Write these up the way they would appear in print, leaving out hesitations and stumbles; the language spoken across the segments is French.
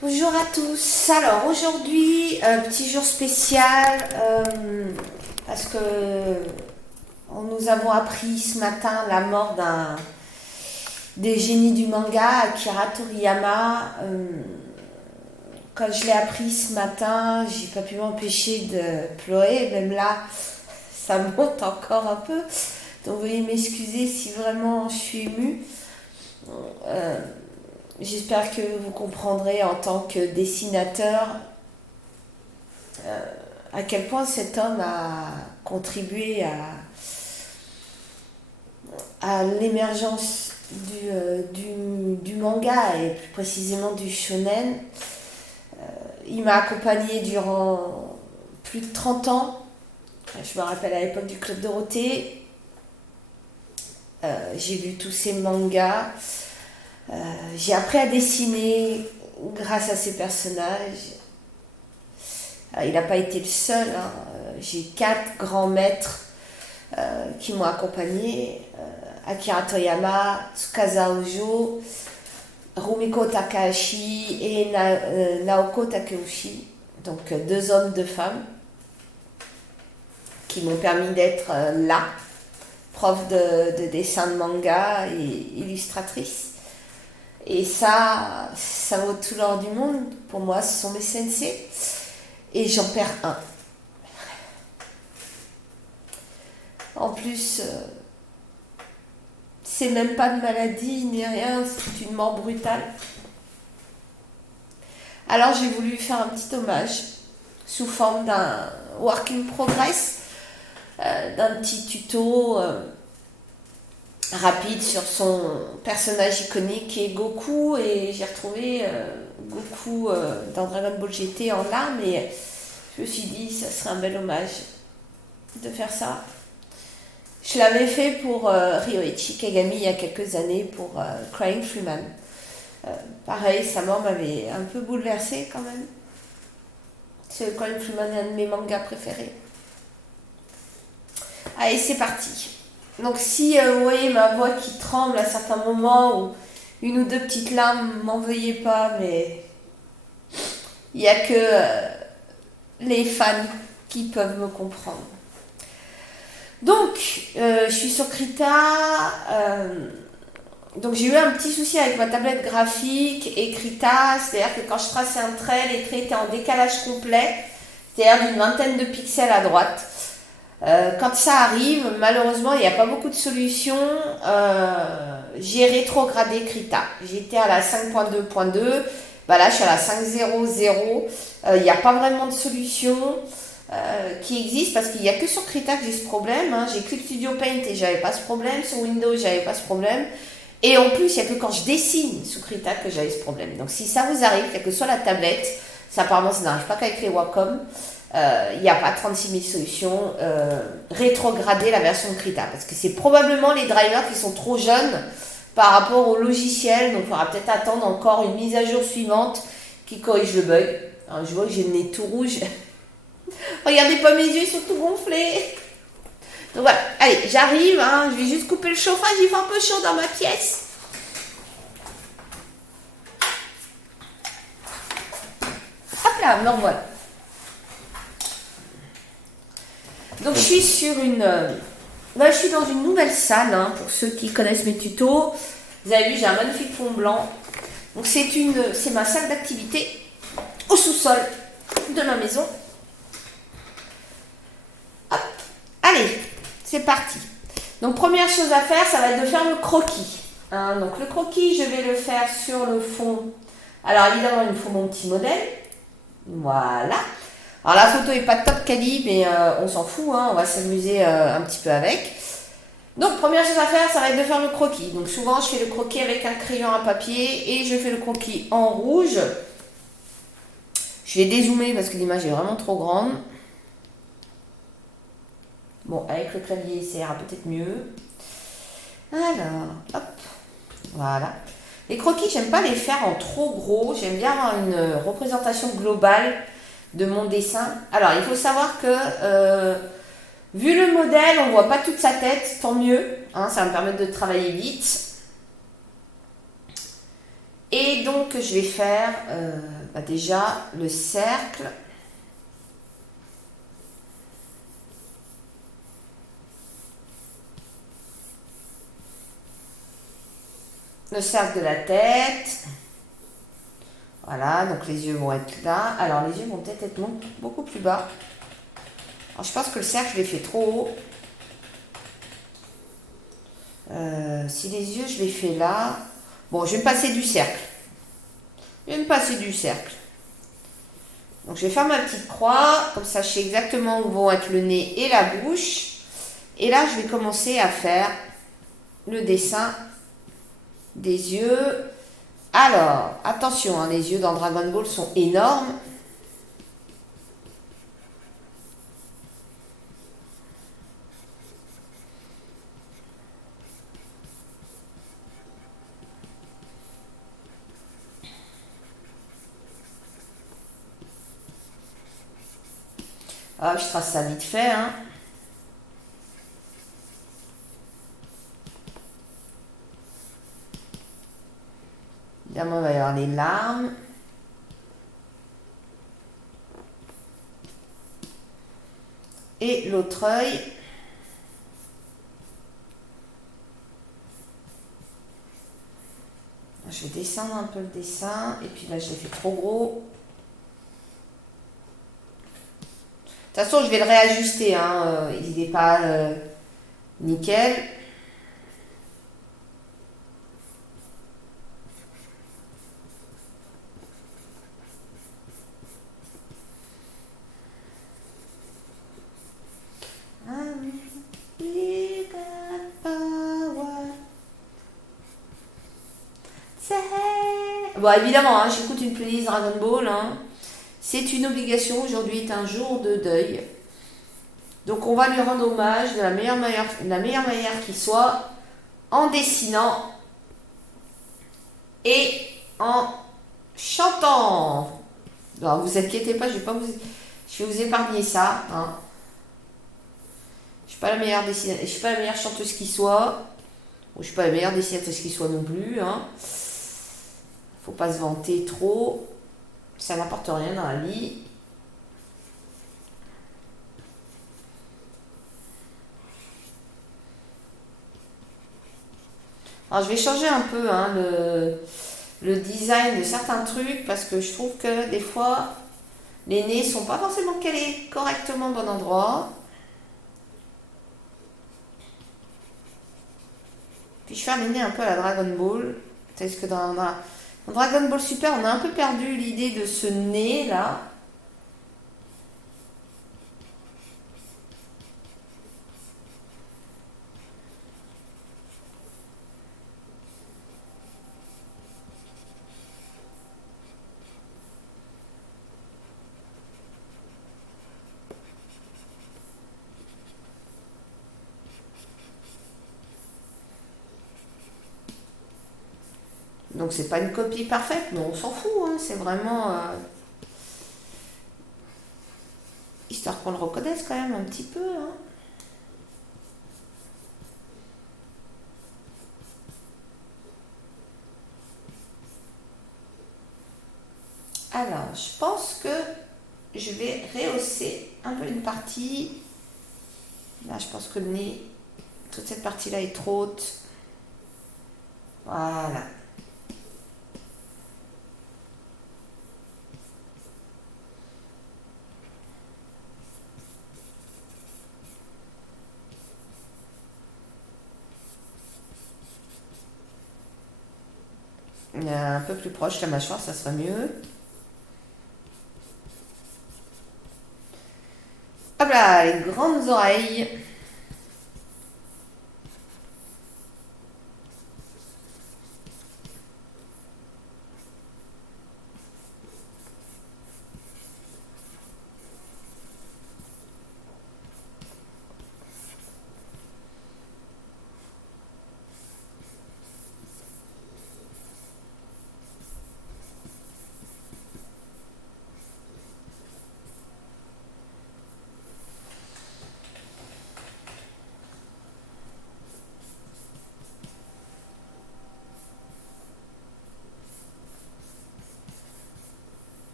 Bonjour à tous. Alors aujourd'hui, petit jour spécial parce que nous avons appris ce matin la mort d'un des génies du manga, Akira Toriyama. Quand je l'ai appris ce matin, j'ai pas pu m'empêcher de pleurer. Même là, ça monte encore un peu. Donc veuillez m'excuser si vraiment je suis émue. Euh, J'espère que vous comprendrez en tant que dessinateur à quel point cet homme a contribué à l'émergence du manga et plus précisément du shonen. Il m'a accompagné durant plus de 30 ans. Je me rappelle à l'époque du Club Dorothée. J'ai lu tous ces mangas. J'ai appris à dessiner grâce à ces personnages. Il n'a pas été le seul. J'ai 4 grands maîtres qui m'ont accompagné. Akira Toriyama, Tsukasa Ojo, Rumiko Takahashi et Naoko Takeuchi. Donc 2 hommes, 2 femmes qui m'ont permis d'être là, prof de dessin de manga et illustratrice. Et ça vaut tout l'or du monde. Pour moi, ce sont mes sensei. Et j'en perds un. En plus, c'est même pas de maladie ni rien, c'est une mort brutale. Alors j'ai voulu faire un petit hommage sous forme d'un work in progress, d'un petit tuto rapide sur son personnage iconique qui est Goku, et j'ai retrouvé Goku dans Dragon Ball GT en larmes, et je me suis dit ça serait un bel hommage de faire ça. Je l'avais fait pour Ryoichi Kagami il y a quelques années pour Crying Freeman. Pareil, sa mort m'avait un peu bouleversée quand même. Crying Freeman est un de mes mangas préférés. Allez, c'est parti. Donc si vous voyez ma voix qui tremble à certains moments, ou une ou 2 petites larmes, m'en veuillez pas, mais il n'y a que les fans qui peuvent me comprendre. Donc, je suis sur Krita. Donc j'ai eu un petit souci avec ma tablette graphique et Krita, c'est-à-dire que quand je traçais un trait, les traits étaient en décalage complet, c'est-à-dire d'une vingtaine de pixels à droite. Quand ça arrive, malheureusement, il n'y a pas beaucoup de solutions. J'ai rétrogradé Krita. J'étais à la 5.2.2. Là, je suis à la 5.0.0. Il n'y a pas vraiment de solution qui existe, parce qu'il n'y a que sur Krita que j'ai ce problème. J'ai Clip Studio Paint et j'avais pas ce problème. Sur Windows, j'avais pas ce problème. Et en plus, il n'y a que quand je dessine sous Krita que j'avais ce problème. Donc si ça vous arrive, quelle que soit la tablette, ça apparemment ça n'arrive pas qu'avec les Wacom. Il n'y a pas 36 000 solutions. Rétrograder la version de Krita, parce que c'est probablement les drivers qui sont trop jeunes par rapport au logiciel. Donc il faudra peut-être attendre encore une mise à jour suivante qui corrige le bug. Alors, je vois que j'ai le nez tout rouge. Regardez pas mes yeux, ils sont tout gonflés. Donc voilà, allez, j'arrive, je vais juste couper le chauffage, il fait un peu chaud dans ma pièce. Hop là, me revoilà. Donc je suis sur je suis dans une nouvelle salle, pour ceux qui connaissent mes tutos. Vous avez vu, j'ai un magnifique fond blanc. Donc c'est ma salle d'activité au sous-sol de ma maison. Hop, allez, c'est parti. Donc première chose à faire, ça va être de faire le croquis. Donc le croquis, je vais le faire sur le fond. Alors évidemment, il me faut mon petit modèle. Voilà. Alors la photo est pas top quali, mais on s'en fout, on va s'amuser un petit peu avec. Donc première chose à faire, ça va être de faire le croquis. Donc souvent je fais le croquis avec un crayon à papier et je fais le croquis en rouge. Je vais dézoomer parce que l'image est vraiment trop grande. Bon, avec le clavier, ça ira peut-être mieux. Alors, hop, voilà. Les croquis, j'aime pas les faire en trop gros. J'aime bien avoir une représentation globale de mon dessin. Alors, il faut savoir que, vu le modèle, on voit pas toute sa tête, tant mieux. Ça va me permettre de travailler vite. Et donc je vais faire déjà le cercle. Le cercle de la tête. Voilà, donc les yeux vont être là. Alors les yeux vont peut-être être beaucoup plus bas. Alors je pense que le cercle, je l'ai fait trop haut. Si les yeux, je les fais là. Bon, je vais me passer du cercle. Donc je vais faire ma petite croix. Comme ça, je sais exactement où vont être le nez et la bouche. Et là, je vais commencer à faire le dessin des yeux. Alors, attention, hein, les yeux dans Dragon Ball sont énormes. Ah, je trace ça vite fait, hein. Évidemment, il va y avoir les larmes. Et l'autre œil. Je vais descendre un peu le dessin. Et puis là, je l'ai fait trop gros. De toute façon, je vais le réajuster. Hein. Il n'est pas nickel. Bon, évidemment, hein, j'écoute une playlist Dragon Ball. Hein. C'est une obligation. Aujourd'hui est un jour de deuil. Donc, on va lui rendre hommage de la meilleure manière qui soit, en dessinant et en chantant. Alors, vous inquiétez pas, je vais vous épargner ça. Hein. Je suis pas la meilleure je suis pas la meilleure chanteuse qui soit. Je suis pas la meilleure dessinatrice qui soit non plus. Hein. Faut pas se vanter trop. Ça n'apporte rien dans la vie. Alors je vais changer un peu hein, le design de certains trucs parce que je trouve que des fois les nez sont pas forcément calés correctement au bon endroit. Puis je fais les nez un peu à la Dragon Ball. Parce que dans Dragon Ball Super, on a un peu perdu l'idée de ce nez là. Donc c'est pas une copie parfaite, mais on s'en fout. Hein. C'est vraiment histoire qu'on le reconnaisse quand même un petit peu. Hein. Alors, je pense que je vais rehausser un peu une partie. Là, je pense que le nez, toute cette partie-là est trop haute. Voilà. Un peu plus proche la mâchoire, ça sera mieux. Hop là, les grandes oreilles.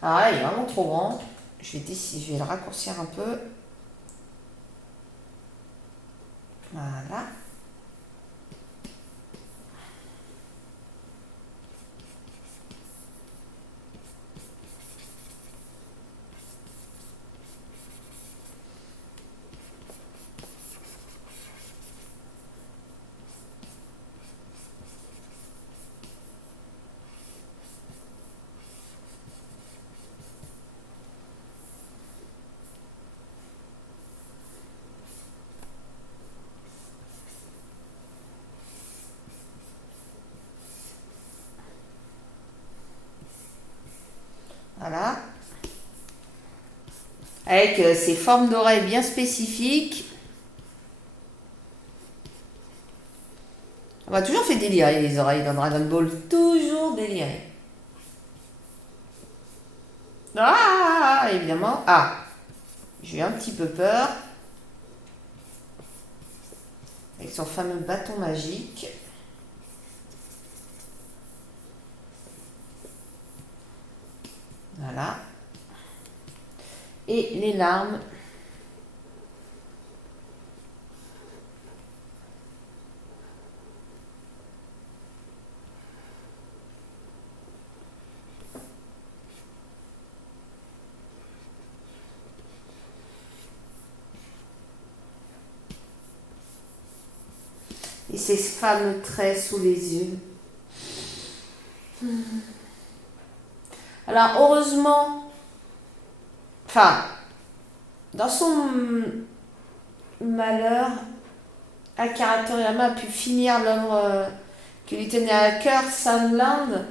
Ah, il est vraiment trop grand. Je vais le raccourcir un peu. Voilà. Voilà. Avec ces formes d'oreilles bien spécifiques. On m'a toujours fait délirer les oreilles dans Dragon Ball. Toujours délirer. Ah, évidemment. Ah, j'ai eu un petit peu peur. Avec son fameux bâton magique. Voilà. Et les larmes. Et ces fameux traits sous les yeux. Alors, heureusement, enfin, dans son malheur, Akira Toriyama a pu finir l'œuvre qui lui tenait à cœur, Sandland.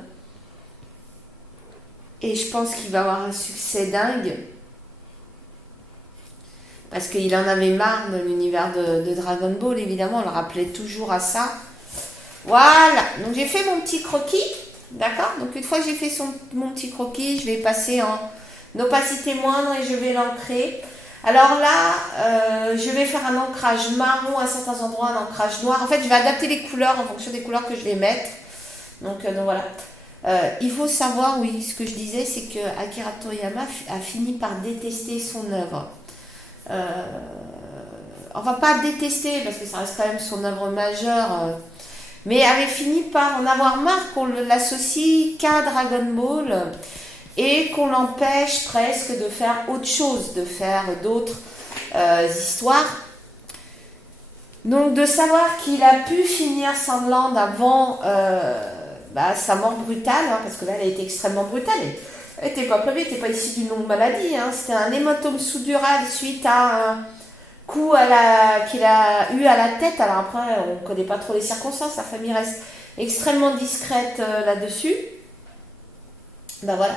Et je pense qu'il va avoir un succès dingue. Parce qu'il en avait marre de l'univers de Dragon Ball, évidemment, on le rappelait toujours à ça. Voilà, donc j'ai fait mon petit croquis, d'accord? Donc une fois que j'ai fait mon petit croquis, je vais passer en opacité moindre et je vais l'ancrer. Alors là, je vais faire un ancrage marron à certains endroits, un ancrage noir. En fait, je vais adapter les couleurs en fonction des couleurs que je vais mettre. Donc voilà. Il faut savoir, oui, ce que je disais, c'est que Akira Toriyama a fini par détester son œuvre. On va pas détester parce que ça reste quand même son œuvre majeure, mais avait fini par en avoir marre qu'on l'associe qu'à Dragon Ball et qu'on l'empêche presque de faire autre chose, de faire d'autres histoires. Donc de savoir qu'il a pu finir Sandland avant sa mort brutale, hein, parce que là elle a été extrêmement brutale. Elle n'était pas prévue, elle n'était pas issue d'une longue maladie. Hein. C'était un hématome sous-dural suite à un coup qu'il a eu à la tête. Alors après, on ne connaît pas trop les circonstances. La famille reste extrêmement discrète là-dessus. Ben voilà.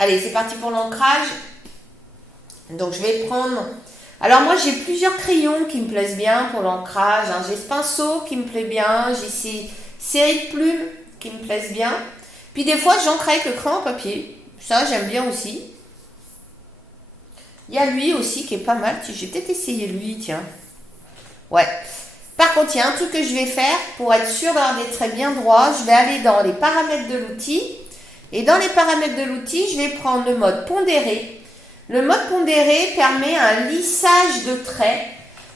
Allez, c'est parti pour l'ancrage. Donc je vais prendre... Alors moi, j'ai plusieurs crayons qui me plaisent bien pour l'ancrage. Hein. J'ai ce pinceau qui me plaît bien. J'ai ces séries de plumes qui me plaisent bien. Puis des fois, j'encre avec le crayon à papier. Ça, j'aime bien aussi. Il y a lui aussi qui est pas mal. J'ai peut-être essayé lui, tiens. Ouais. Par contre, il y a un truc que je vais faire pour être sûr d'avoir des traits bien droits. Je vais aller dans les paramètres de l'outil. Et dans les paramètres de l'outil, je vais prendre le mode pondéré. Le mode pondéré permet un lissage de traits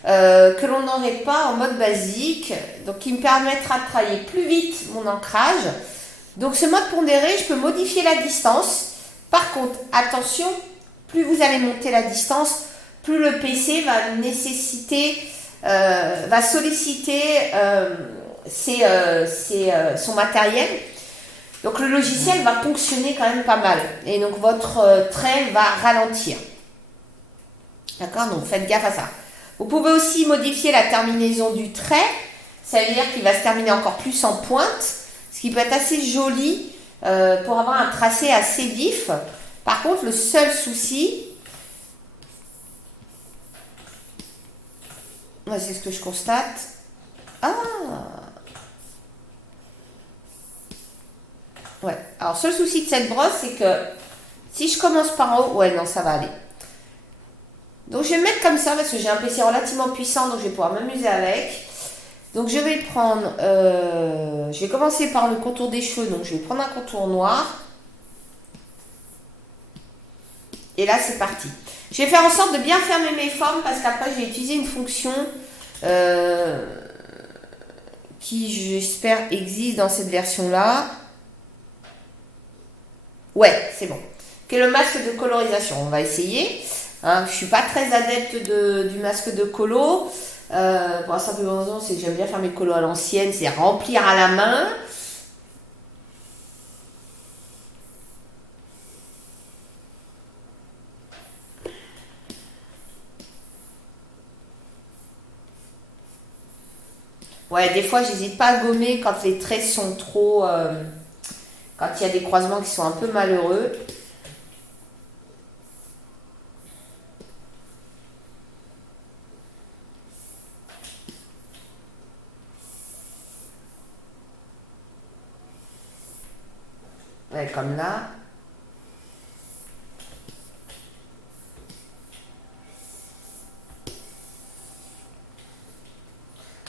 que l'on n'aurait pas en mode basique. Donc, qui me permettra de travailler plus vite mon ancrage. Donc, ce mode pondéré, je peux modifier la distance. Par contre, attention, plus vous allez monter la distance, plus le PC va solliciter son matériel. Donc le logiciel va fonctionner quand même pas mal. Et donc votre trait va ralentir. D'accord? Donc faites gaffe à ça. Vous pouvez aussi modifier la terminaison du trait. Ça veut dire qu'il va se terminer encore plus en pointe. Ce qui peut être assez joli pour avoir un tracé assez vif. Par contre, le seul souci, c'est ce que je constate. Ouais. Alors, seul souci de cette brosse, c'est que si je commence par en haut, ouais, non, ça va aller. Donc, je vais me mettre comme ça parce que j'ai un PC relativement puissant, donc je vais pouvoir m'amuser avec. Donc je vais prendre, je vais commencer par le contour des cheveux, donc je vais prendre un contour noir. Et là c'est parti. Je vais faire en sorte de bien fermer mes formes parce qu'après je vais utiliser une fonction qui j'espère existe dans cette version-là. Ouais, c'est bon. Que le masque de colorisation. On va essayer. Hein, je suis pas très adepte du masque de colo. Pour la simple raison, c'est que j'aime bien faire mes colos à l'ancienne, c'est remplir à la main. Ouais, des fois, j'hésite pas à gommer quand les traits sont trop. Quand il y a des croisements qui sont un peu malheureux. Ouais, comme là.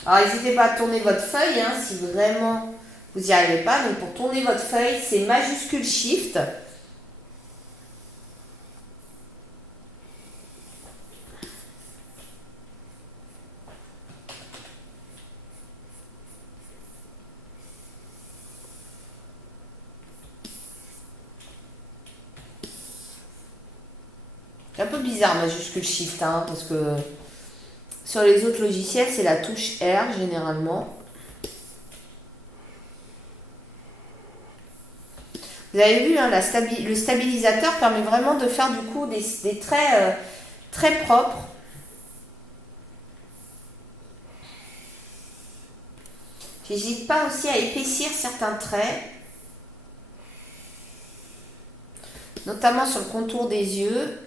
Alors, n'hésitez pas à tourner votre feuille, hein, si vraiment vous n'y arrivez pas. Donc, pour tourner votre feuille, c'est majuscule Shift. C'est un peu bizarre, majuscule Shift, hein, parce que sur les autres logiciels, c'est la touche R généralement. Vous avez vu, hein, le stabilisateur permet vraiment de faire du coup des traits très propres. J'hésite pas aussi à épaissir certains traits, notamment sur le contour des yeux.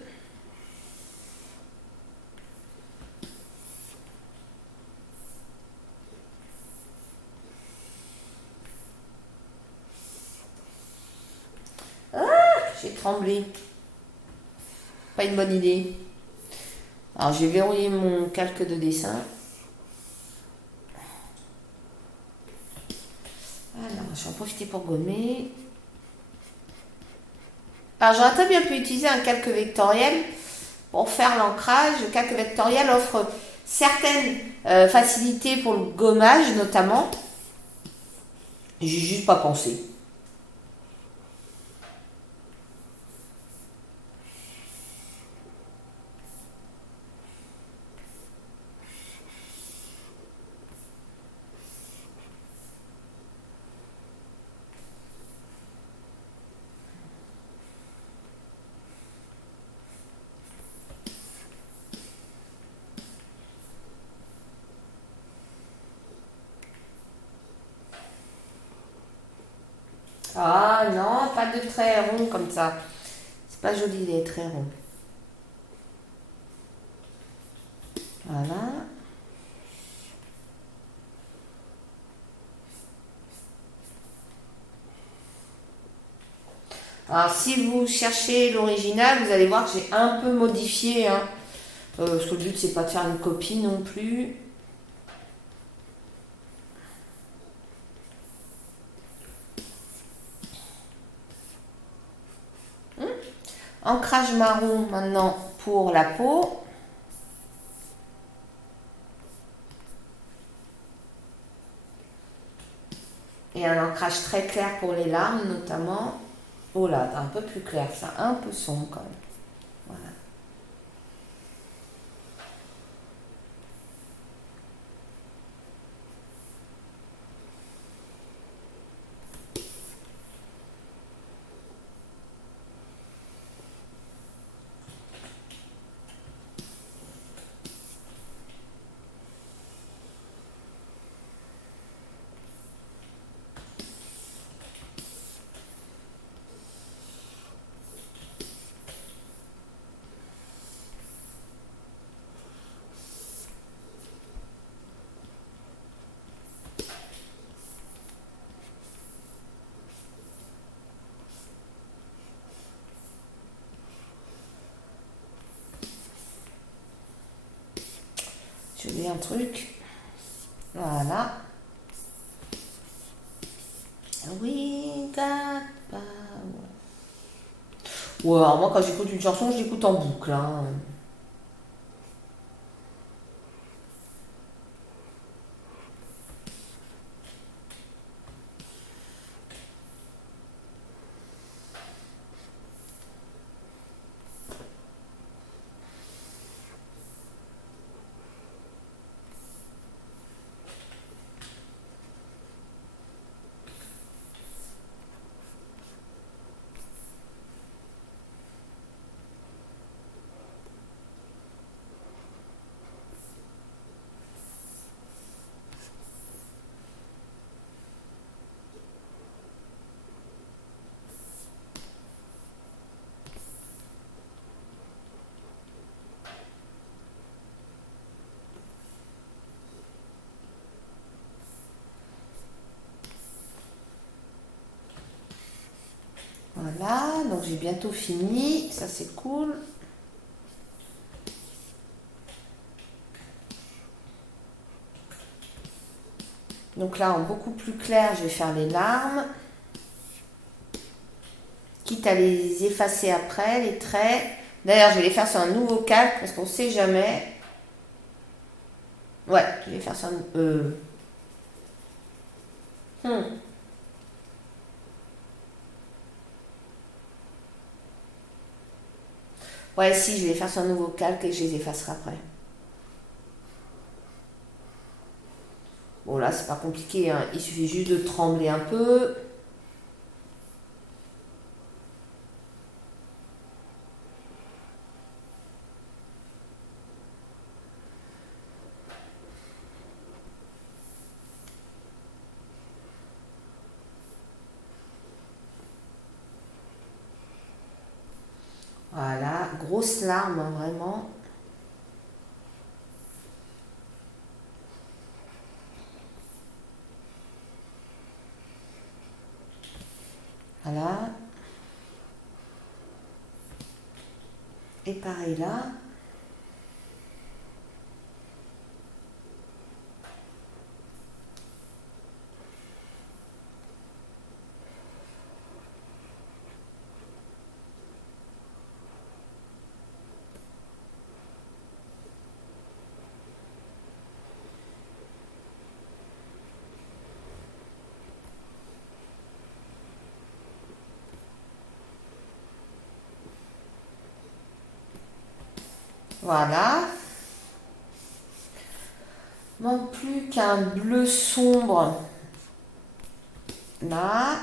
J'ai tremblé. Pas une bonne idée. Alors, je vais verrouiller mon calque de dessin. Alors, je vais en profiter pour gommer. Alors, j'aurais très bien pu utiliser un calque vectoriel pour faire l'ancrage. Le calque vectoriel offre certaines facilités pour le gommage, notamment. J'ai juste pas pensé. Ah non, pas de traits ronds comme ça. C'est pas joli les traits ronds. Voilà. Alors si vous cherchez l'original, vous allez voir que j'ai un peu modifié. Hein. Parce que le but c'est pas de faire une copie non plus. Ancrage marron maintenant pour la peau. Et un ancrage très clair pour les larmes notamment. Oh là, un peu plus clair, ça, un peu sombre quand même. Voilà. Je vais un truc. Voilà. We got power. Ouais, alors moi quand j'écoute une chanson, je l'écoute en boucle, hein. Voilà, donc j'ai bientôt fini, ça c'est cool. Donc là, en beaucoup plus clair, je vais faire les larmes. Quitte à les effacer après, les traits. D'ailleurs, je vais les faire sur un nouveau calque parce qu'on ne sait jamais. Ouais, je vais faire sur un... Ouais, si, je vais les faire sur un nouveau calque et je les effacerai après. Bon, là, c'est pas compliqué, hein. Il suffit juste de trembler un peu. Voilà, grosse larme, hein, vraiment. Voilà. Et pareil là. Voilà. Manque plus qu'un bleu sombre. Là.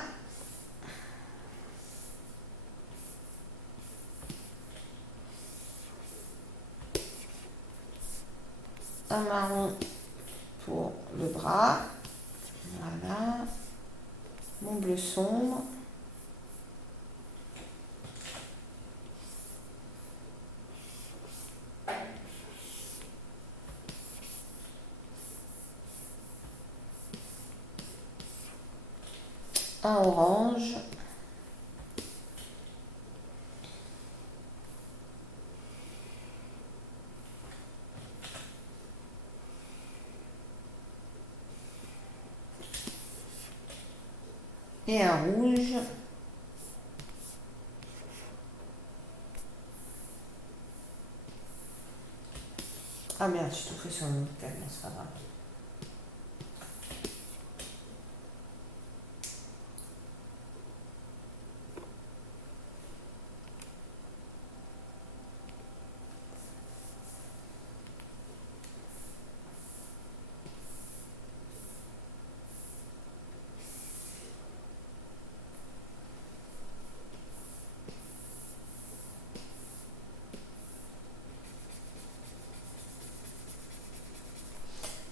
Un marron pour le bras. Voilà. Mon bleu sombre. Un orange. Et un rouge. Ah merde, j'ai tout fait sur mon tel, mais c'est pas grave.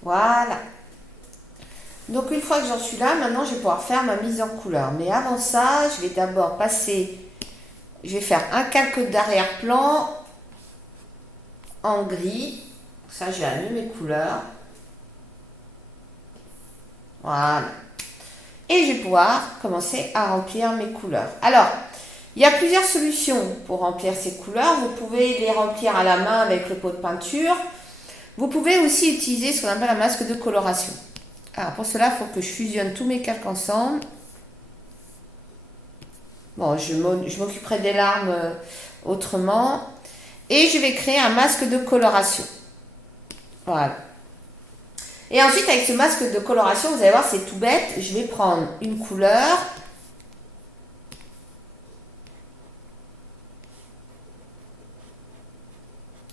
Voilà. Donc une fois que j'en suis là, maintenant je vais pouvoir faire ma mise en couleur. Mais avant ça, je vais d'abord passer, je vais faire un calque d'arrière-plan en gris. Ça, j'ai allumé mes couleurs. Voilà. Et je vais pouvoir commencer à remplir mes couleurs. Alors, il y a plusieurs solutions pour remplir ces couleurs. Vous pouvez les remplir à la main avec le pot de peinture. Vous pouvez aussi utiliser ce qu'on appelle un masque de coloration. Alors pour cela, il faut que je fusionne tous mes calques ensemble. Bon, je m'occuperai des larmes autrement. Et je vais créer un masque de coloration. Voilà. Et ensuite, avec ce masque de coloration, vous allez voir, c'est tout bête. Je vais prendre une couleur.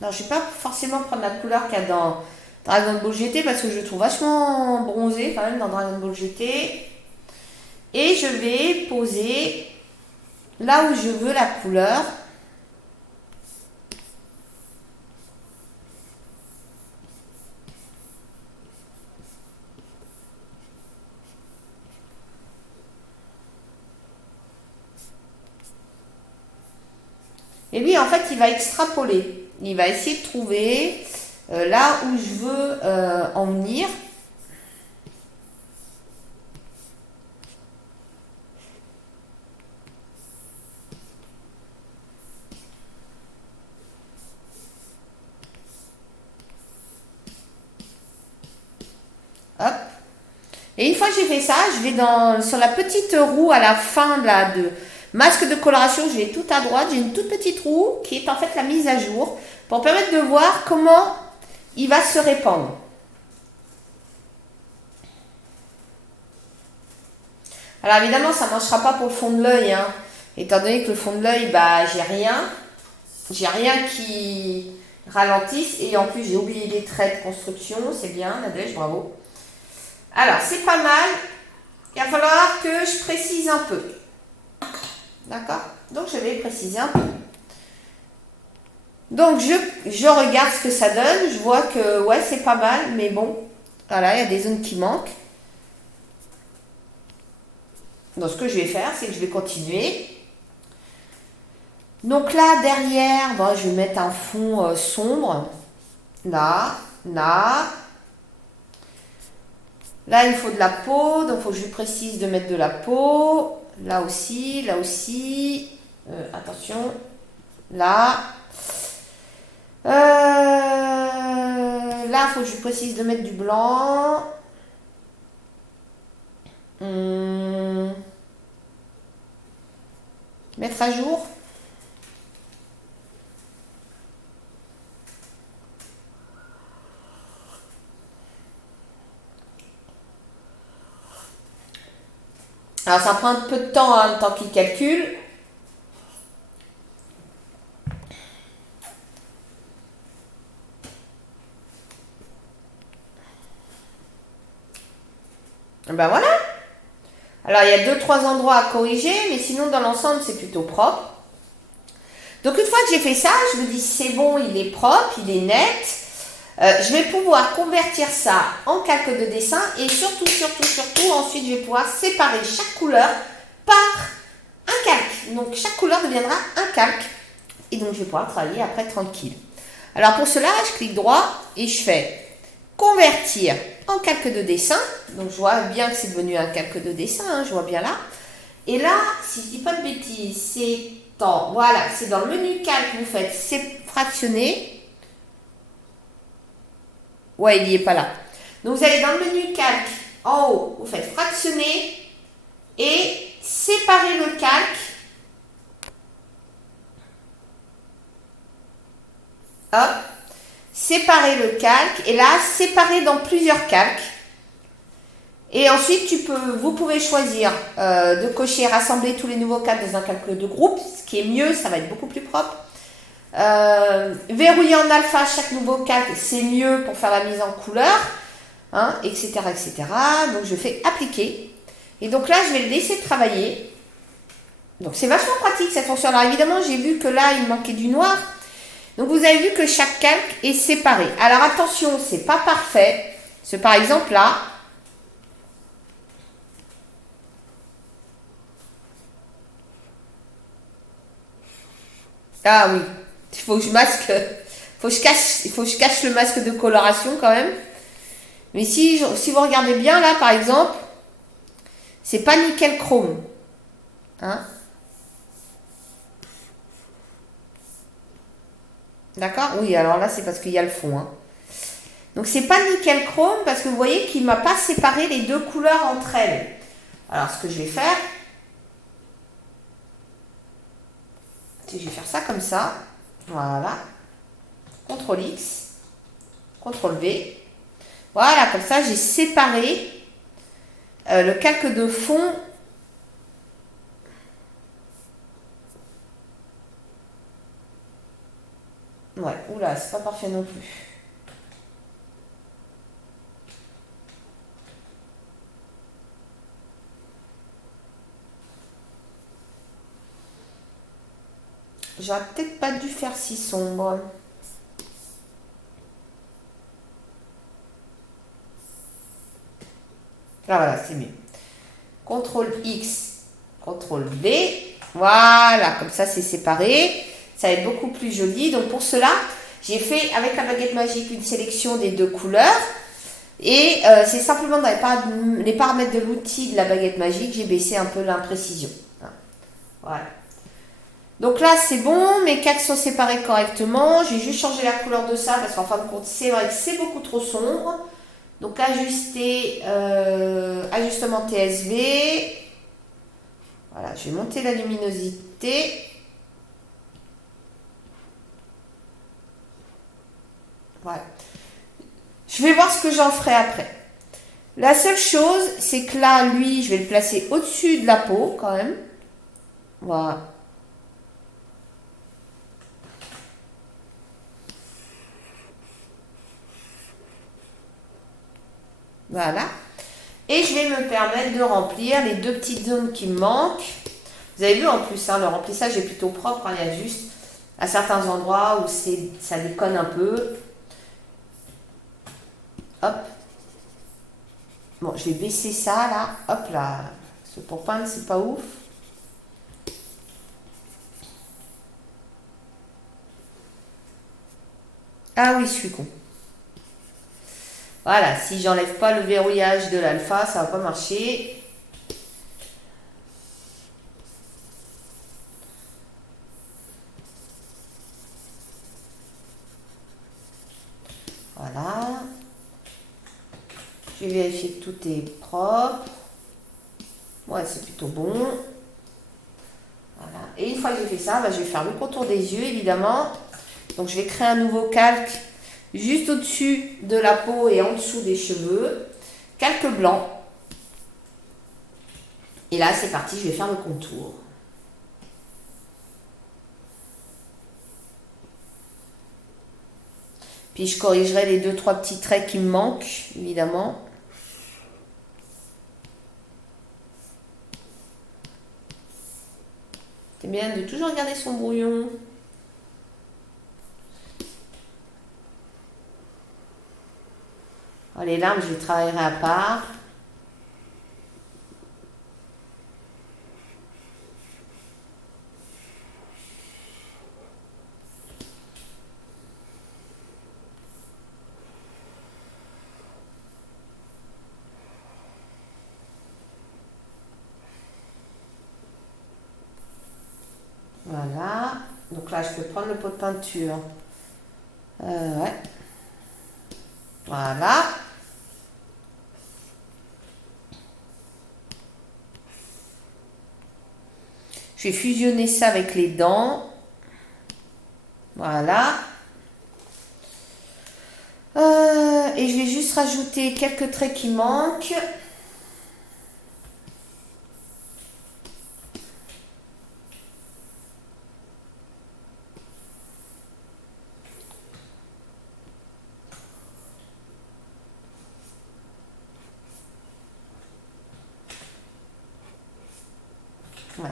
Non, je ne vais pas forcément prendre la couleur qu'il y a dans Dragon Ball GT parce que je le trouve vachement bronzé quand même dans Dragon Ball GT. Et je vais poser là où je veux la couleur. Et lui, en fait, il va extrapoler. Il va essayer de trouver là où je veux en venir. Hop. Et une fois que j'ai fait ça, je vais sur la petite roue à la fin de masque de coloration, je vais tout à droite, j'ai une toute petite roue qui est en fait la mise à jour pour permettre de voir comment il va se répandre. Alors évidemment, ça ne marchera pas pour le fond de l'œil, hein, étant donné que le fond de l'œil, bah, j'ai rien qui ralentisse et en plus j'ai oublié les traits de construction, c'est bien, Nadège, bravo. Alors, c'est pas mal. Il va falloir que je précise un peu. D'accord? Donc, je vais préciser un peu. Donc, je regarde ce que ça donne. Je vois que, ouais, c'est pas mal. Mais bon, voilà, il y a des zones qui manquent. Donc, ce que je vais faire, c'est que je vais continuer. Donc là, derrière, bon, je vais mettre un fond sombre. Là, là. Là, il faut de la peau, donc il faut que je précise de mettre de la peau. Là aussi, là aussi. Attention. Là. Là, il faut que je précise de mettre du blanc. Mettre à jour. Alors, ça prend un peu de temps, hein, le temps qu'il calcule. Ben voilà. Alors, il y a 2-3 endroits à corriger, mais sinon, dans l'ensemble, c'est plutôt propre. Donc, une fois que j'ai fait ça, je me dis, c'est bon, il est propre, il est net. Je vais pouvoir convertir ça en calque de dessin et surtout, ensuite, je vais pouvoir séparer chaque couleur par un calque. Donc, chaque couleur deviendra un calque. Et donc, je vais pouvoir travailler après tranquille. Alors, pour cela, je clique droit et je fais convertir en calque de dessin. Donc, je vois bien que c'est devenu un calque de dessin. Hein, je vois bien là. Et là, si je ne dis pas de bêtises, c'est dans le menu calque, vous faites c'est fractionner. Ouais, il n'y est pas là. Donc, vous allez dans le menu calque, en haut, vous faites fractionner et séparer le calque. Hop. Séparer le calque et là, séparer dans plusieurs calques. Et ensuite, vous pouvez choisir de cocher rassembler tous les nouveaux calques dans un calque de groupe, ce qui est mieux, ça va être beaucoup plus propre. Verrouiller en alpha chaque nouveau calque, c'est mieux pour faire la mise en couleur, hein, etc., etc. Donc je fais appliquer. Et donc là, je vais le laisser travailler. Donc c'est vachement pratique cette fonction. Alors évidemment, j'ai vu que là, il manquait du noir. Donc vous avez vu que chaque calque est séparé. Alors attention, c'est pas parfait. C'est par exemple là. Ah oui. Il faut que je cache le masque de coloration quand même. Mais si vous regardez bien là, par exemple, c'est pas nickel chrome. Hein? D'accord? Oui, alors là, c'est parce qu'il y a le fond. Hein. Donc c'est pas nickel chrome parce que vous voyez qu'il m'a pas séparé les deux couleurs entre elles. Alors ce que je vais faire, c'est que je vais faire ça comme ça. Voilà. CTRL X, CTRL V. Voilà, comme ça j'ai séparé le calque de fond. Ouais, oula, c'est pas parfait non plus. J'aurais peut-être pas dû faire si sombre. Ah voilà, c'est mieux. CTRL X, CTRL V. Voilà, comme ça c'est séparé. Ça va être beaucoup plus joli. Donc pour cela, j'ai fait avec la baguette magique une sélection des deux couleurs. Et c'est simplement dans les paramètres de l'outil de la baguette magique, j'ai baissé un peu l'imprécision. Voilà. Donc là, c'est bon, mes calques sont séparés correctement. J'ai juste changé la couleur de ça parce qu'en fin de compte, c'est vrai que c'est beaucoup trop sombre. Donc ajuster, ajustement TSV. Voilà, je vais monter la luminosité. Voilà. Je vais voir ce que j'en ferai après. La seule chose, c'est que là, lui, je vais le placer au-dessus de la peau quand même. Voilà. Voilà. Et je vais me permettre de remplir les deux petites zones qui me manquent. Vous avez vu en plus, hein, le remplissage est plutôt propre. Hein, il y a juste à certains endroits où ça déconne un peu. Hop. Bon, je vais baisser ça là. Hop là. Ce pour peindre, c'est pas ouf. Ah oui, je suis con. Voilà, si j'enlève pas le verrouillage de l'alpha, ça va pas marcher. Voilà. Je vais vérifier que tout est propre. Ouais, c'est plutôt bon. Voilà. Et une fois que j'ai fait ça, je vais faire le contour des yeux, évidemment. Donc, je vais créer un nouveau calque juste au-dessus de la peau et en dessous des cheveux. Calque blanc. Et là, c'est parti, je vais faire le contour. Puis, je corrigerai les 2-3 petits traits qui me manquent, évidemment. C'est bien de toujours garder son brouillon. Oh, les larmes, je les travaillerai à part. Voilà. Donc là, je peux prendre le pot de peinture. Ouais. Voilà. Je vais fusionner ça avec les dents. Voilà. Et je vais juste rajouter quelques traits qui manquent. Ouais.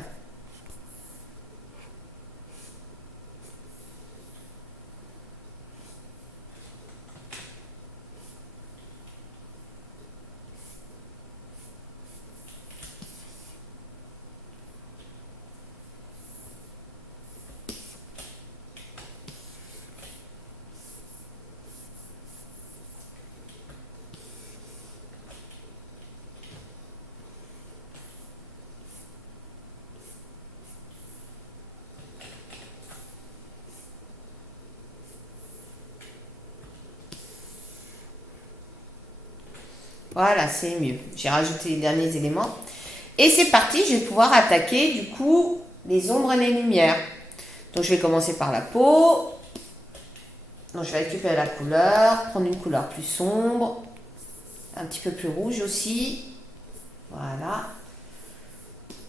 Voilà, c'est mieux. J'ai rajouté les derniers éléments. Et c'est parti, je vais pouvoir attaquer du coup les ombres et les lumières. Donc je vais commencer par la peau. Donc je vais récupérer la couleur, prendre une couleur plus sombre, un petit peu plus rouge aussi. Voilà.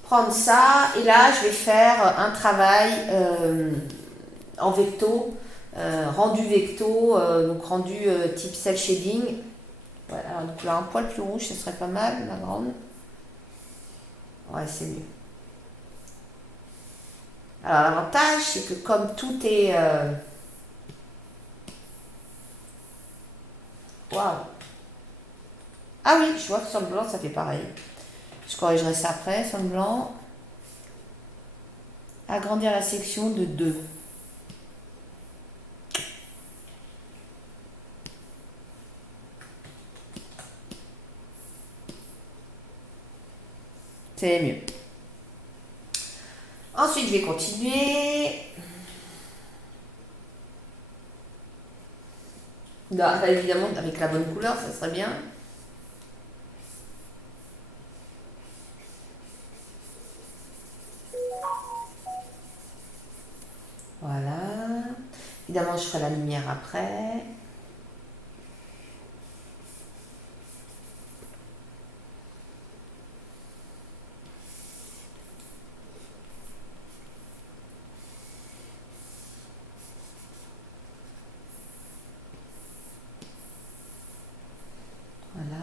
Prendre ça et là je vais faire un travail en vecto, rendu vecto, donc rendu type cel shading. Voilà, alors une couleur un poil plus rouge, ce serait pas mal, la grande. Ouais, c'est mieux. Alors l'avantage, c'est que comme tout est... Waouh. Ah oui, je vois que sur le blanc, ça fait pareil. Je corrigerai ça après, sur le blanc. Agrandir la section de 2. C'est mieux. Ensuite, je vais continuer. Là, évidemment, avec la bonne couleur, ça serait bien. Voilà. Évidemment, je ferai la lumière après. Voilà.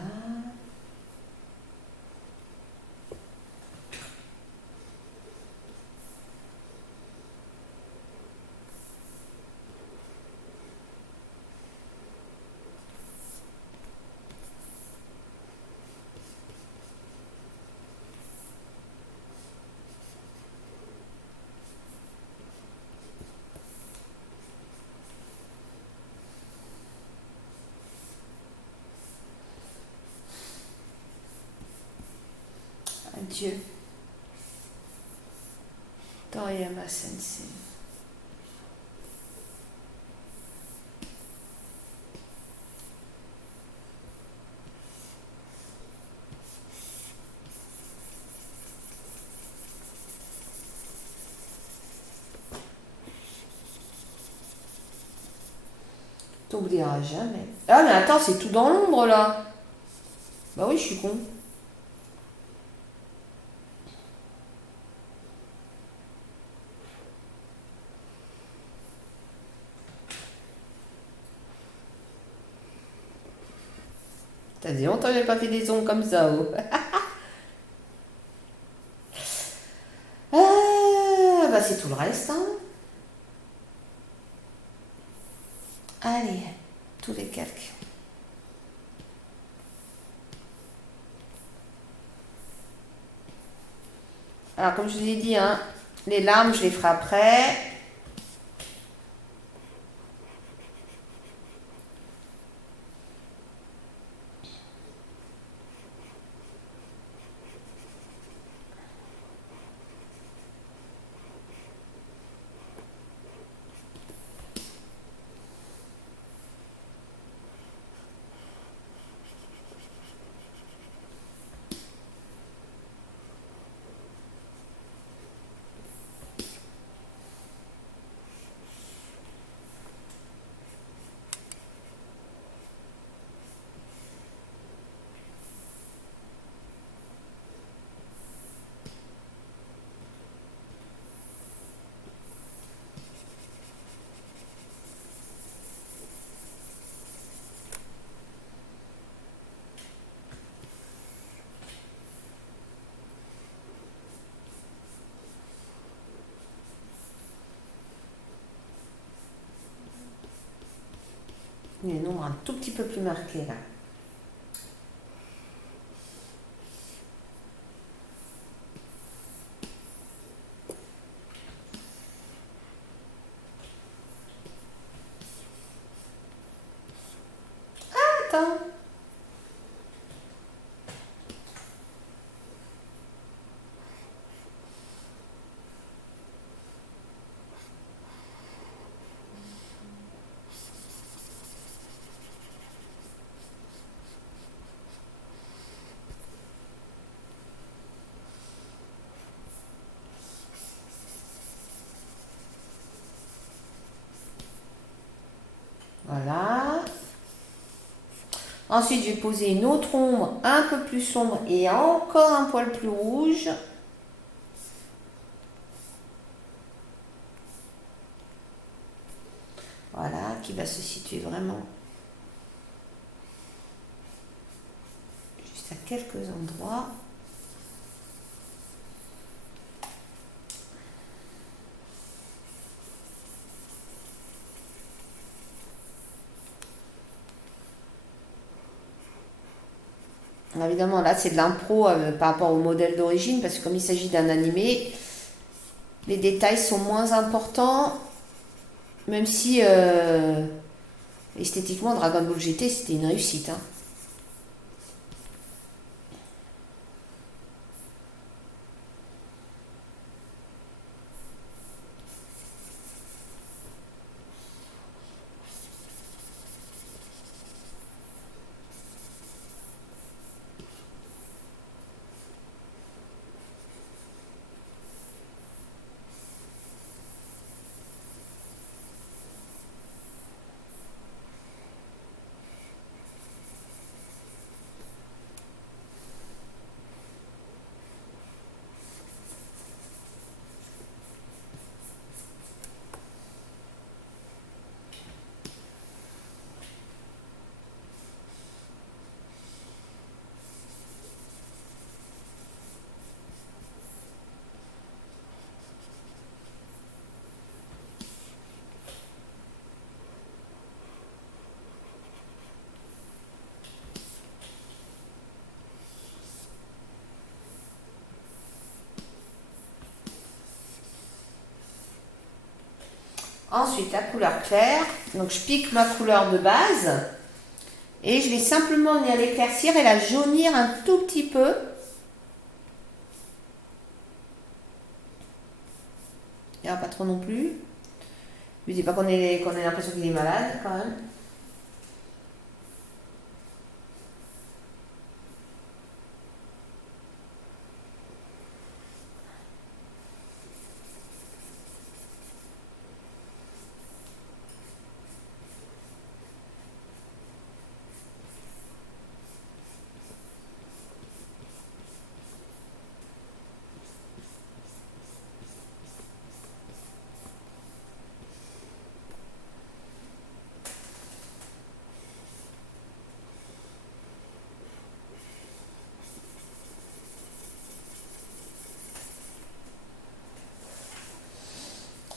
Adieu. Toriyama Sensei. T'oublieras jamais. Ah, mais attends, c'est tout dans l'ombre là. Bah oui, je suis con. T'as dit longtemps que j'avais pas fait des ongles comme ça, oh. Bah c'est tout le reste, hein. Allez, tous les calques. Alors, comme je vous ai dit, hein, les larmes, je les ferai après. Les nombres un tout petit peu plus marqués là. Attends. Ensuite, je vais poser une autre ombre un peu plus sombre et encore un poil plus rouge. Voilà, qui va se situer vraiment juste à quelques endroits. Évidemment, là, c'est de l'impro par rapport au modèle d'origine, parce que comme il s'agit d'un animé, les détails sont moins importants, même si esthétiquement, Dragon Ball GT, c'était une réussite. Hein. Ensuite, la couleur claire. Donc, je pique ma couleur de base. Et je vais simplement venir l'éclaircir et la jaunir un tout petit peu. Il n'y aura pas trop non plus. Je ne dis pas qu'on ait l'impression qu'il est malade quand même.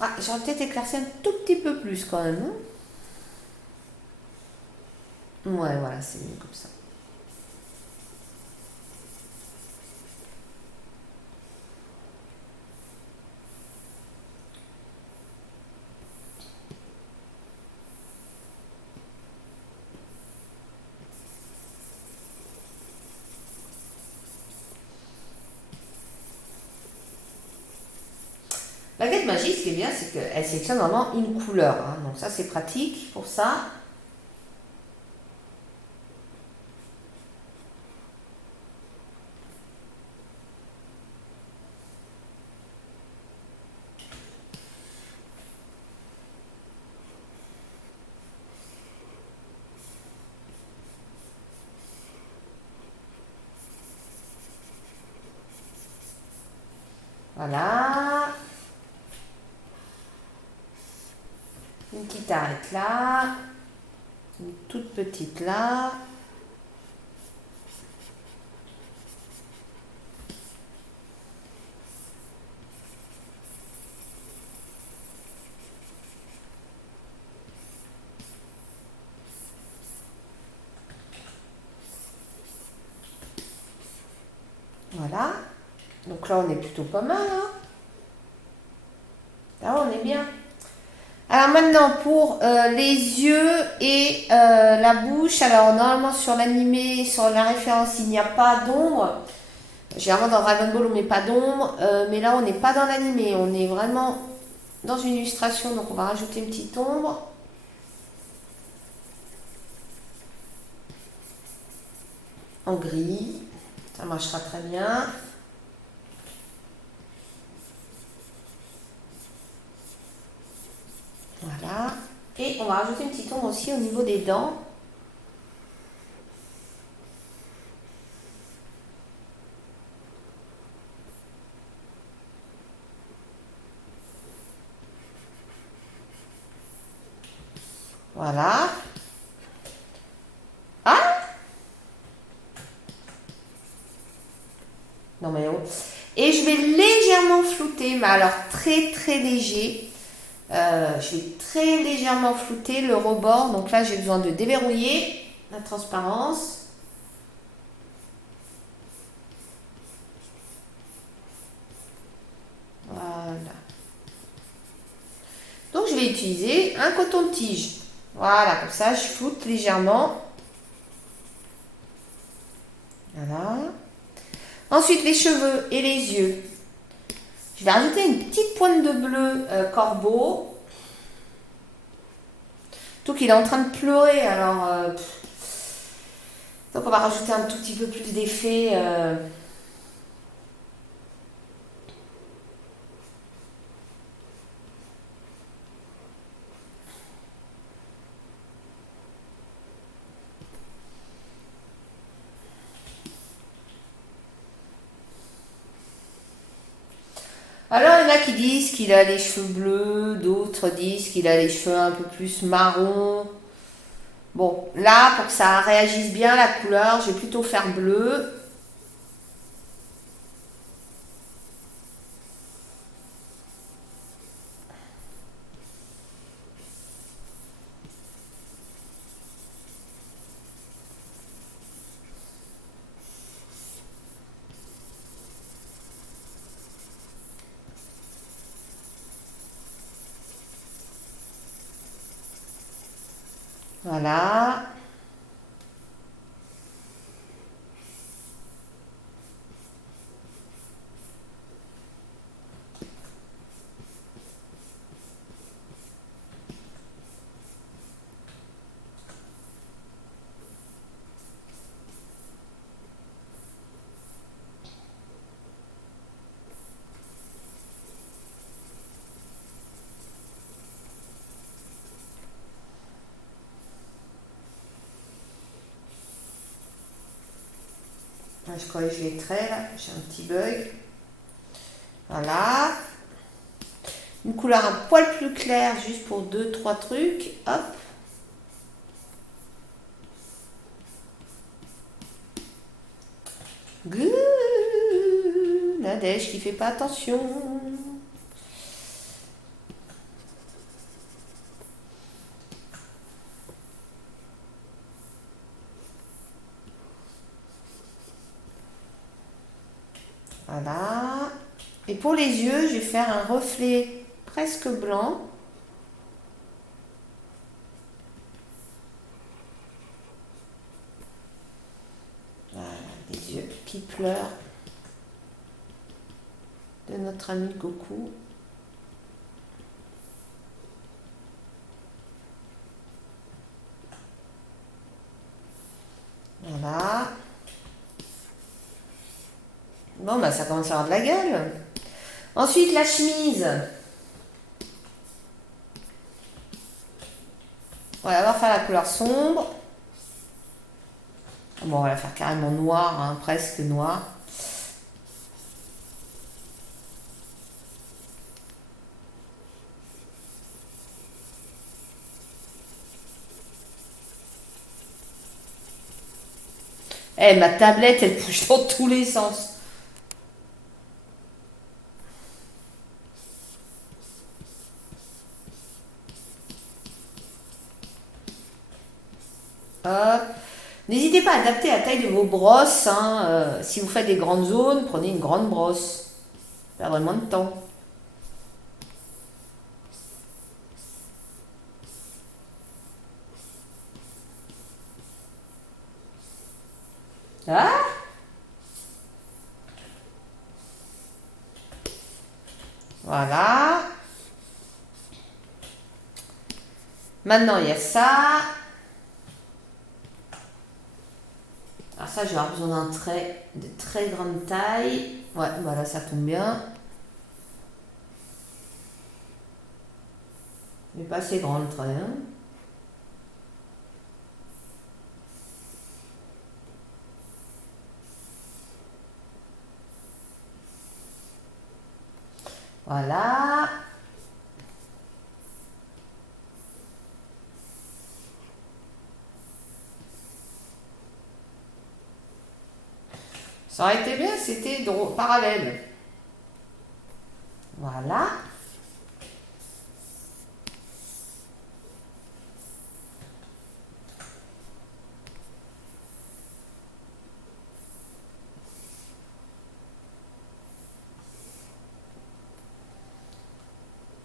Ah, j'aurais peut-être éclairci un tout petit peu plus quand même. Hein. Ouais, voilà, c'est mieux comme ça. La baguette magique, ce qui est bien, c'est qu'elle sélectionne vraiment une couleur. Hein. Donc ça, c'est pratique pour ça. Voilà. Une petite arête là. Une toute petite là. Voilà. Donc là, on est plutôt pas mal. Hein. Là, on est bien. Alors maintenant, pour les yeux et la bouche, alors normalement sur l'animé, sur la référence, il n'y a pas d'ombre. Généralement dans Dragon Ball, on met pas d'ombre. Mais là, on n'est pas dans l'animé. On est vraiment dans une illustration. Donc, on va rajouter une petite ombre. En gris. Ça marchera très bien. Voilà. Et on va rajouter une petite ombre aussi au niveau des dents. Voilà. Ah! Non mais oh. Et je vais légèrement flouter, mais alors très très léger. Je vais très légèrement flouter le rebord. Donc là, j'ai besoin de déverrouiller la transparence. Voilà. Donc je vais utiliser un coton-tige. Voilà, comme ça, je floute légèrement. Voilà. Ensuite, les cheveux et les yeux. Je vais rajouter une petite pointe de bleu corbeau. Tout qu'il est en train de pleurer, alors... donc on va rajouter un tout petit peu plus d'effet. Alors il y en a qui disent qu'il a les cheveux bleus, d'autres disent qu'il a les cheveux un peu plus marron. Bon, là, pour que ça réagisse bien la couleur, je vais plutôt faire bleu. Voilà. Je corrige les traits là, j'ai un petit bug. Voilà. Une couleur un poil plus claire, juste pour 2-3 trucs. Hop. Nadège qui fait pas attention. Voilà. Et pour les yeux, je vais faire un reflet presque blanc. Voilà, les yeux qui pleurent de notre ami Goku. Voilà. Bon, bah ça commence à avoir de la gueule. Ensuite, la chemise. On va d'abord faire la couleur sombre. Bon, on va la faire carrément noire, hein, presque noire. Eh, ma tablette, elle bouge dans tous les sens. Hop. N'hésitez pas à adapter la taille de vos brosses. Hein. Si vous faites des grandes zones, prenez une grande brosse. Perdrez moins de temps. Ah! Voilà. Maintenant, il y a ça. Alors ça, je vais avoir besoin d'un trait de très grande taille. Ouais, voilà, ça tombe bien. Mais pas assez grand le trait. Hein. Voilà. Ça aurait été bien, c'était parallèle. Voilà.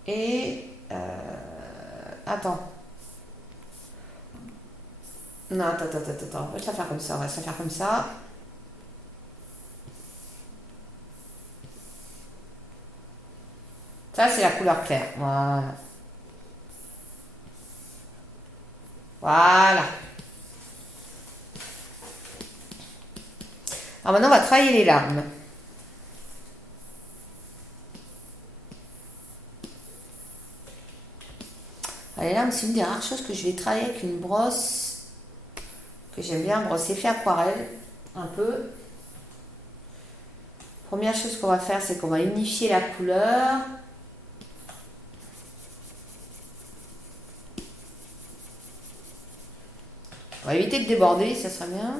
Et attends. Non, attends. On va se la faire comme ça. On va se la faire comme ça. Ça, c'est la couleur claire. Voilà. Voilà. Alors maintenant, on va travailler les larmes. Alors, les larmes, c'est une des rares choses que je vais travailler avec une brosse que j'aime bien, brosse effet aquarelle, un peu. Première chose qu'on va faire, c'est qu'on va unifier la couleur. On va éviter de déborder, ça serait bien.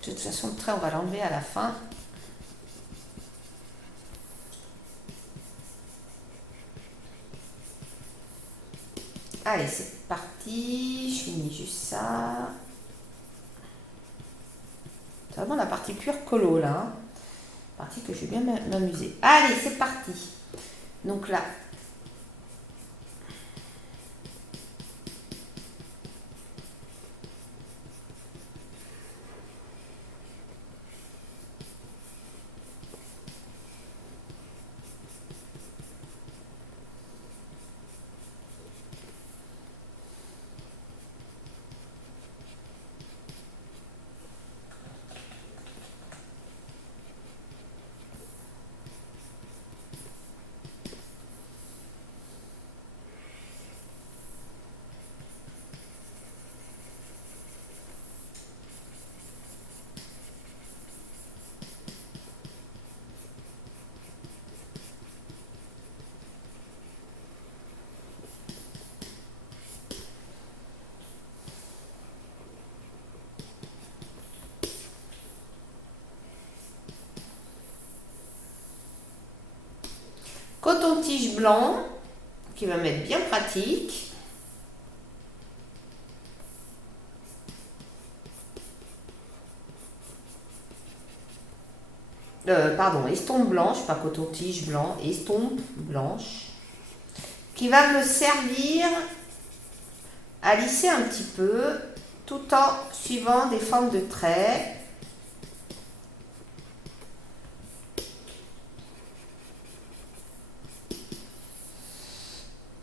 De toute façon, le trait, on va l'enlever à la fin. Allez, c'est parti. Je finis juste ça. C'est vraiment la partie pure colo, là. Hein. Partie que je vais bien m'amuser. Allez, c'est parti. Donc là, coton-tige blanc, qui va m'être bien pratique. Pardon, estompe blanche, pas coton-tige blanc, estompe blanche, qui va me servir à lisser un petit peu, tout en suivant des formes de traits.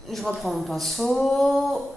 Je reprends mon pinceau.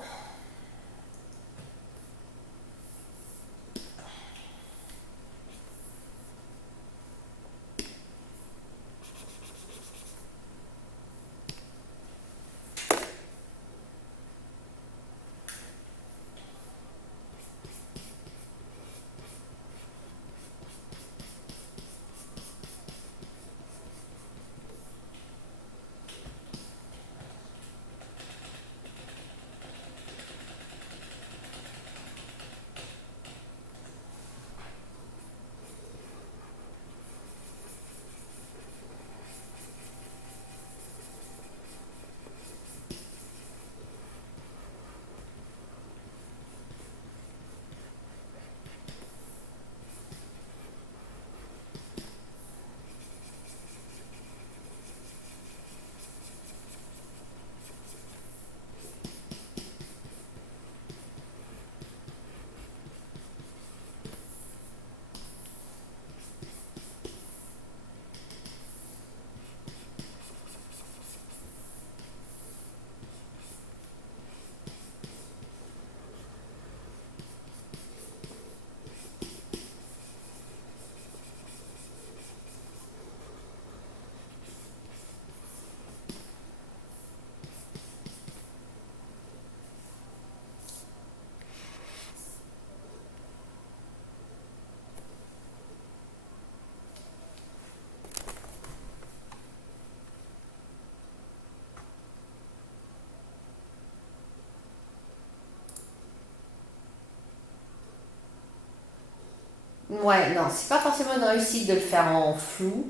Ouais, non, c'est pas forcément une réussite de le faire en flou.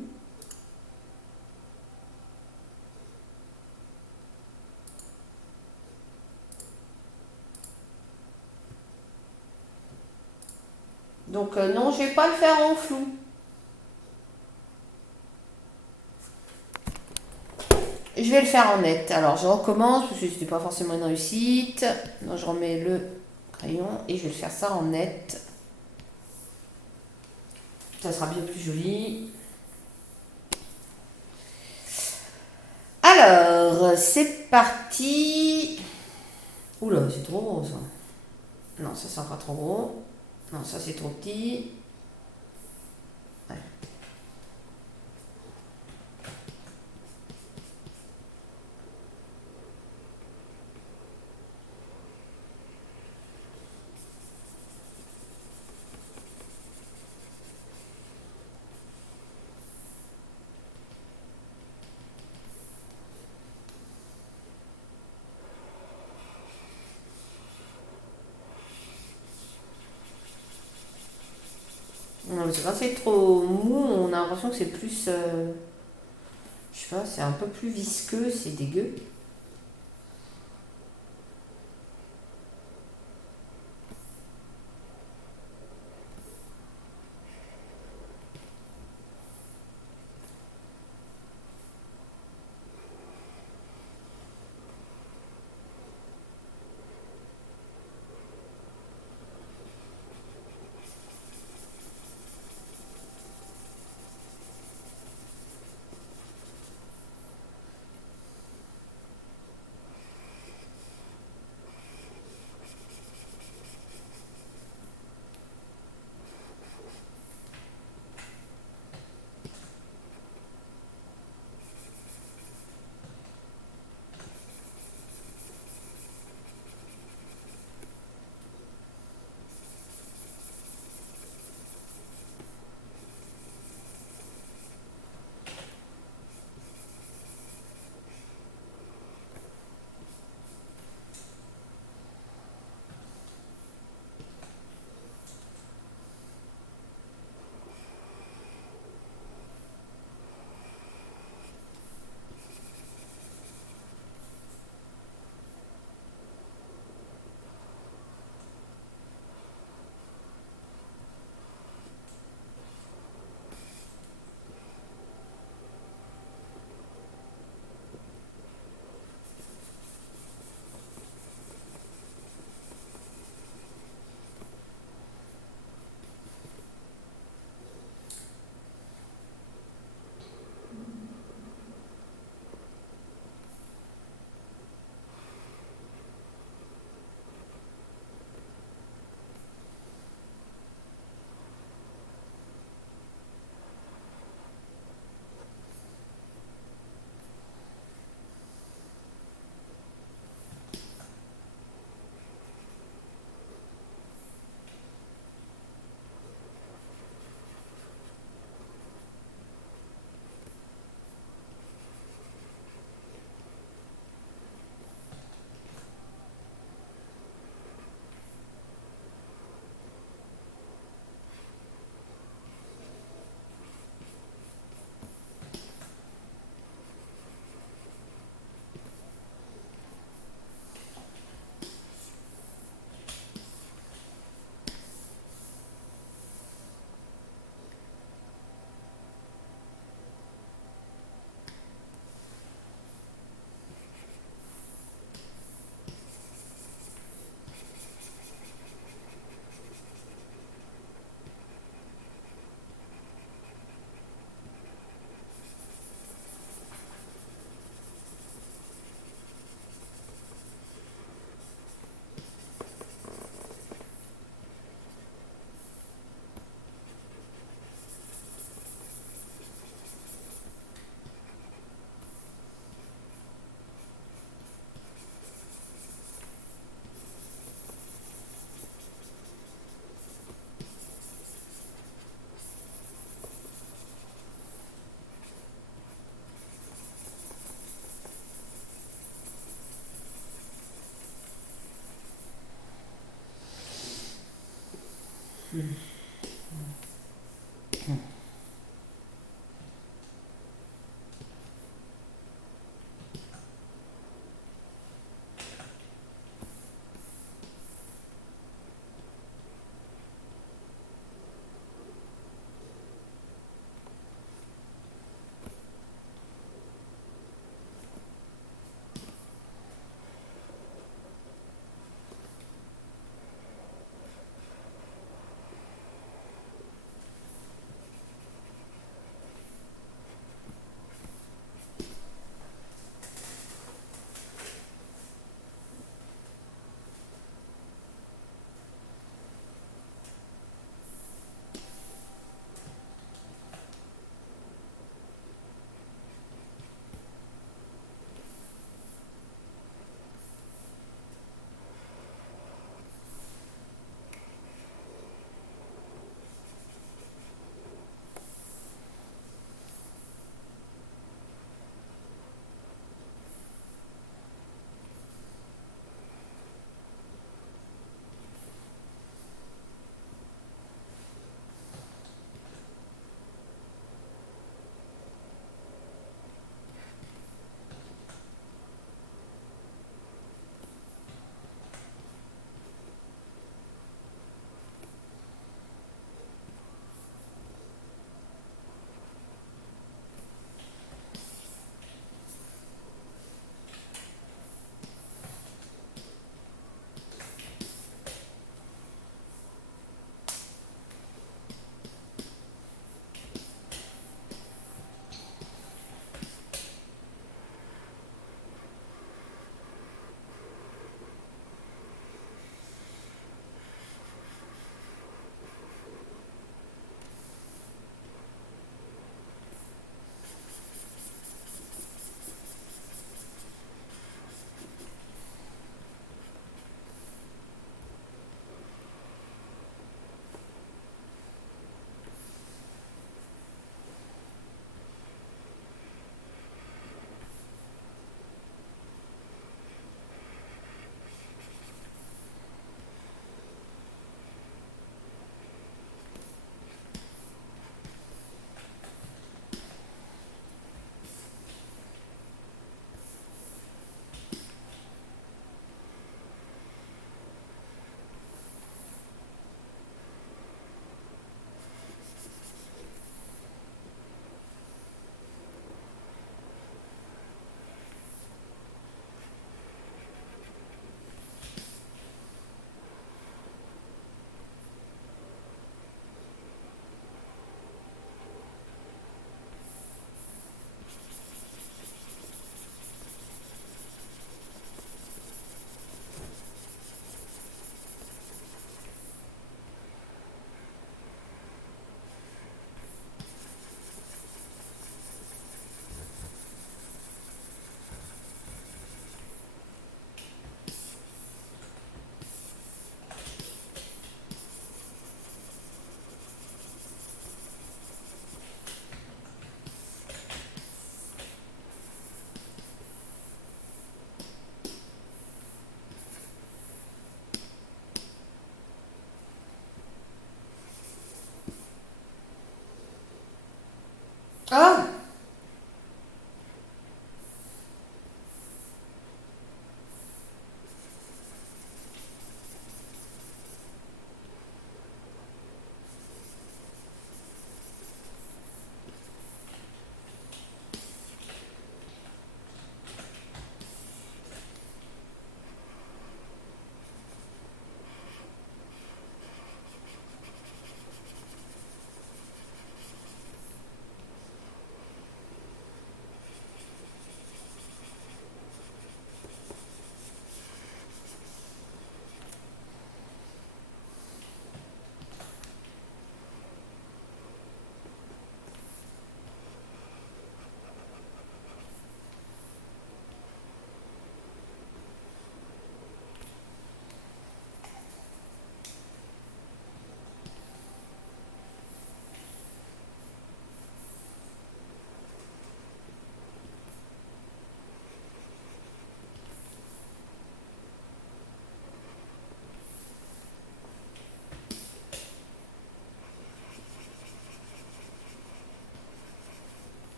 Donc non, je vais pas le faire en flou. Je vais le faire en net. Alors je recommence parce que c'était pas forcément une réussite. Non, je remets le crayon et je vais faire ça en net. Ça sera bien plus joli. Alors, c'est parti. Oula, c'est trop gros ça. Non, ça c'est encore trop gros. Non, ça c'est trop petit. Ouais. Non, parce que quand c'est trop mou, on a l'impression que c'est plus. Je sais pas, c'est un peu plus visqueux, c'est dégueu.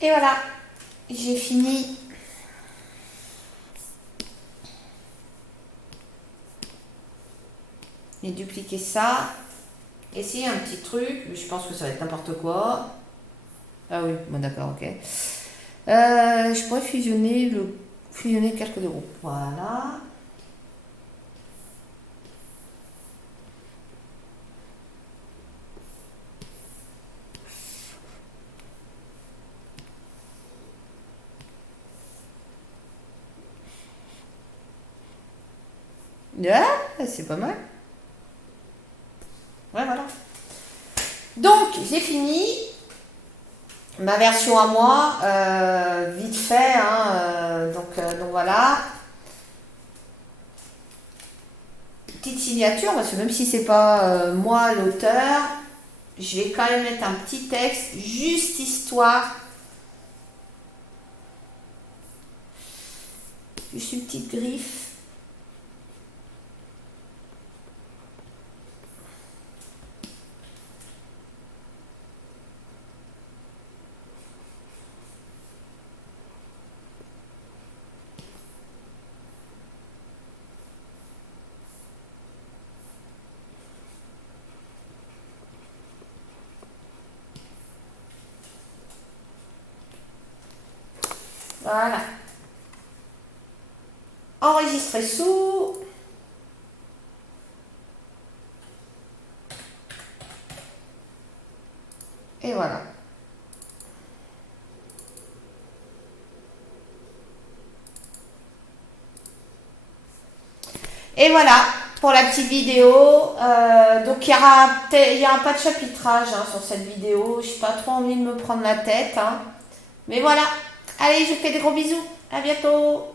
Et voilà, j'ai fini. J'ai dupliqué ça. Et c'est un petit truc, je pense que ça va être n'importe quoi. Ah oui, bon d'accord, ok. Je pourrais fusionner quelques de groupes. Voilà. Ah, c'est pas mal. Ouais, voilà. Donc, j'ai fini ma version à moi, vite fait. Hein, donc voilà. Petite signature, parce que même si c'est pas moi l'auteur, je vais quand même mettre un petit texte, juste histoire. Juste une petite griffe. Voilà. Enregistrer sous. Et voilà. Et voilà pour la petite vidéo. Donc il y aura pas de chapitrage hein, sur cette vidéo. Je n'ai pas trop envie de me prendre la tête. Hein. Mais voilà. Allez, je vous fais des gros bisous. À bientôt.